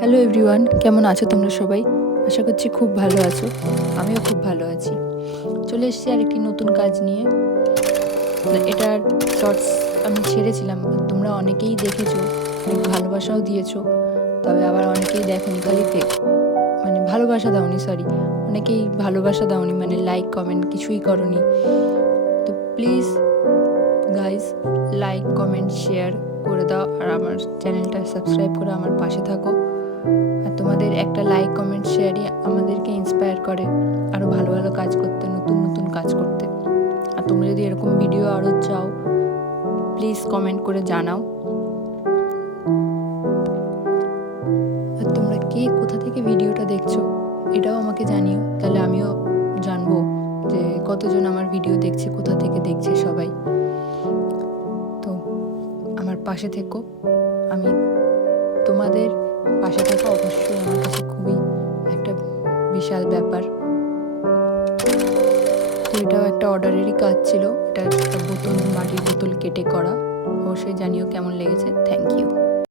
Hello everyone, কেমন আছো তোমরা সবাই? আশা করছি খুব ভালো আছো। আমিও খুব ভালো আছি। চলে এসেছি আরেকটি নতুন কাজ নিয়ে। এটার শর্টস আমি ছেড়েছিলাম, তোমরা অনেকেই দেখেছো, অনেক ভালোবাসাও দিয়েছো। তবে আবার অনেকেই দেখোনি, খালি মানে ভালোবাসা দাওনি, সরি, অনেকেই ভালোবাসা দাওনি, মানে লাইক কমেন্ট কিছুই করনি। তো please guys, like comment share করে দাও, আর আমার চ্যানেলটা সাবস্ক্রাইব করে আমার পাশে থাকো। আর তোমাদের একটা লাইক কমেন্ট শেয়ারই আমাদেরকে ইন্সপায়ার করে আরও ভালো ভালো কাজ করতে, নতুন নতুন কাজ করতে। আর তোমরা যদি এরকম ভিডিও আরও চাও, প্লিজ কমেন্ট করে জানাও। আর তোমরা কে কোথা থেকে ভিডিওটা দেখছো এটাও আমাকে জানিও, তাহলে আমিও জানবো যে কতজন আমার ভিডিও দেখছে, কোথা থেকে দেখছে সবাই। তো আমার পাশে থেকো। আমি তোমাদের পাশে থাকা অবশ্যই আমার কাছে খুবই একটা বিশাল ব্যাপার। তো এটাও একটা অর্ডারেরই কাজ ছিল। এটা একটা বোতল, মাটির বোতল কেটে করা। অবশ্যই জানিও কেমন লেগেছে। Thank you.